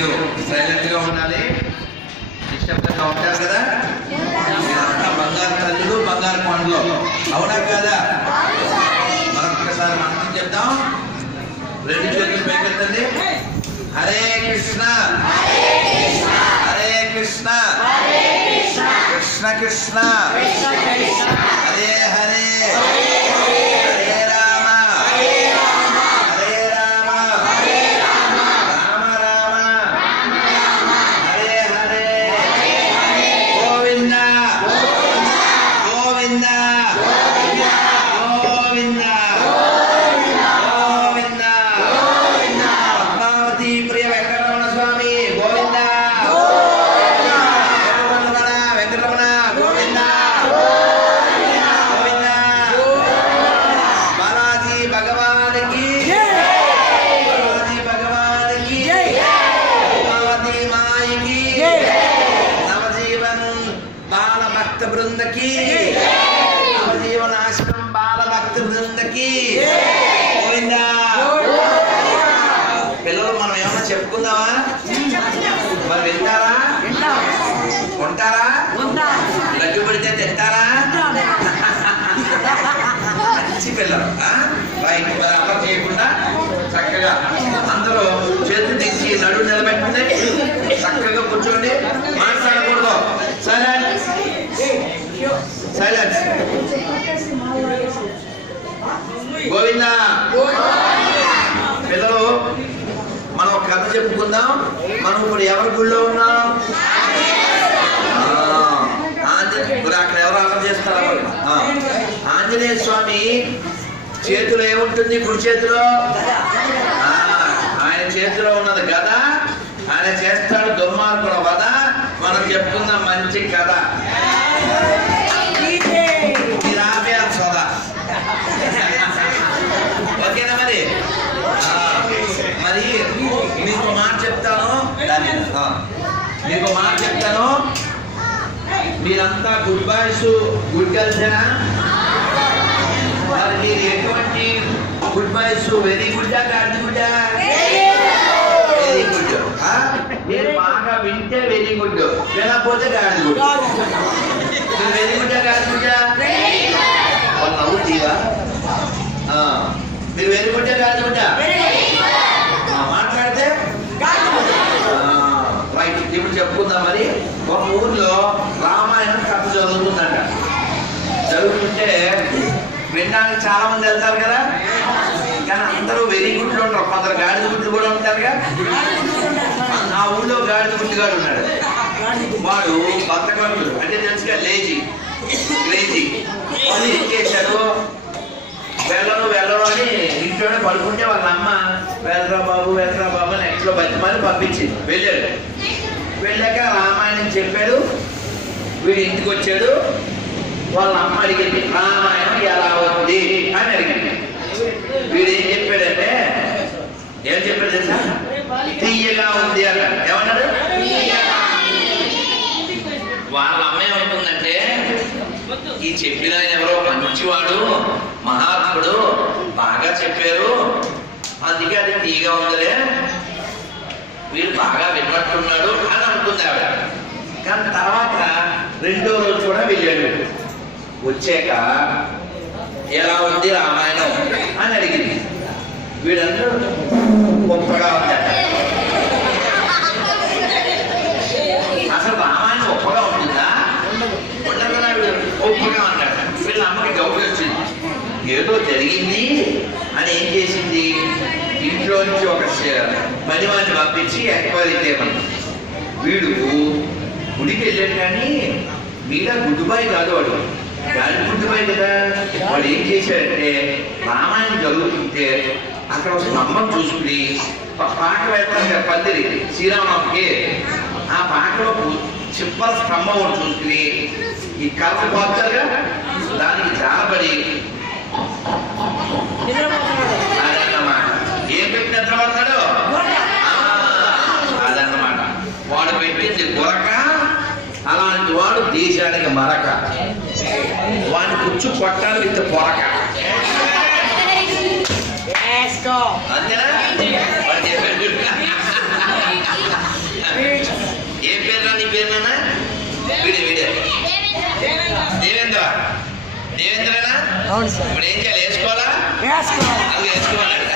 మీరు సైలెంట్గా ఉండాలి. నిశ్శబ్దంగా ఉంటారు కదా? బంగారు తల్లులు బంగారు పండ్లు. అవునా కదా? మరొకసారి మనం చెప్తాం? రెండు చేతులు పైకెత్తండి హరే కృష్ణ. హరే కృష్ణ. కృష్ణ కృష్ణ. మనం ఏమన్నా చెప్పుకుందామా? మరి వింటారా ఉంటారా లడ్డు పడితే తింటారా మంచి పిల్లలు బయట అలా చేయకుండా చక్కగా అందరూ చేతులు తెచ్చి నడువు నిలబెట్టండి చక్కగా కూర్చోండి. మాట్లాడకూడదు. సైలెన్స్ సైలెన్స్ గోవిందా పిల్లలు మనం ఒక కథ చెప్పుకుందాం మనం ఇప్పుడు ఎవరి గుళ్ళో ఉన్నాం? ఇప్పుడు అక్కడ ఎవరు అర్థం చేస్తారా? ఆంజనేయ స్వామి చేతిలో ఏముంటుంది ఇప్పుడు చేతిలో? ఆయన చేతిలో ఉన్నది కదా ఆయన చేస్తాడు దుర్మార్గుల వద మనం చెప్పుకుందాం మంచి కథ. ఒక మాట చెప్తాను మీరంతా గుడ్ బాయ్స్ గుడ్ గర్ల్సేనా మరి మీరు ఎటువంటి గుడ్ బాయ్స్ వెరీ గుడ్డా గాడి గుడ్డా వెరీ గుడ్ మీరు బాగా వింటే వెరీ గుడ్ వినకపోతే గాడి గుడ్ మీరు వెరీ గుడ్డా గాడి గుడ్డా వాళ్ళు నవ్వుతీవా ఆ, మీరు వెరీ గుడ్డా గాడి గుడ్డా వెళ్తారు కదా? కానీ అందరూ వెరీ గుడ్లు ఉంటారు కొందరు గాడిద గుడ్లు కూడా ఉంటారుగా. ఆ ఊళ్ళో గాడిద గుడ్డుగాడు ఉన్నాడు. వాడు బతకడు అంటే తెలుసుగా లేజీ లేజీ వాడు ఏం చేశాడు. వెళ్ళరు వెళ్ళరు అని ఇంట్లోనే పడుకుంటే వాళ్ళ అమ్మ వెళ్ళరా బాబు వెళ్ళరా బాబు అని ఎట్లో బతిమని పంపించింది. వెళ్ళాడు. వెళ్ళాక రామాయణం చెప్పాడు. వీడు ఇంటికి వచ్చాడు. వాళ్ళ అమ్మ అడిగింది రామాయణం అని అడిగింది. వీడు ఏం చెప్పాడంటే ఏం చెప్పాడు తెలుసా? తీయగా ఉంది అన్న ఏమన్నాడు? వాళ్ళ అమ్మ ఏమంటుందంటే ఈ చెప్పిన ఆయన ఎవరో మంచివాడు మహాత్ముడు బాగా చెప్పారు. అందుకే అది తీగా ఉందిలే. వీడు బాగా విన్నట్టున్నాడు అని అనుకుంది ఆవిడ. కానీ తర్వాత రెండో రోజు కూడా వెళ్ళాడు. వచ్చాక ఎలా ఉంది రామాయణం అని అడిగింది. వీడందరూ ఒప్పగా ఉందట. అసలు రామాయణం ఒప్పగా ఉంటుందా? ఉండదు ఒప్పగా ఉన్నాడు వీళ్ళ అమ్మకి డౌట్ వచ్చింది. ఏదో జరిగింది అని ఏం చేసింది? ఇంట్లో నుంచి ఒక పని పంపించి ఎంక్వైరీ చేయమని. వీడు గుడికి వెళ్ళాడు కానీ మీద గుడ్డుబాయి కాదు వాడు. గాలి గుడ్డుబాయి కదా? వాడు ఏం చేశాడంటే రామాయణం జరుగుతుంటే అక్కడ ఒక స్తంభం చూసుకుని పాట వేస్తాం కదా పందిరి శ్రీరామకి ఆ పాటలో చిప్పల స్తంభం చూసుకుని ఈ కర్ర పోతారుగా? దానికి జాలబడి కూర్చు కొట్టాలి విత్ పొరక. ఏం పేరు నీ పేరు నాన్న? వీడే వీడే. దేవేంద్ర. దేవేంద్రనా? ఇప్పుడు ఏం చేయాలి? వేసుకోవాలా? వేసుకోవాలి. అది వేసుకోవాలంట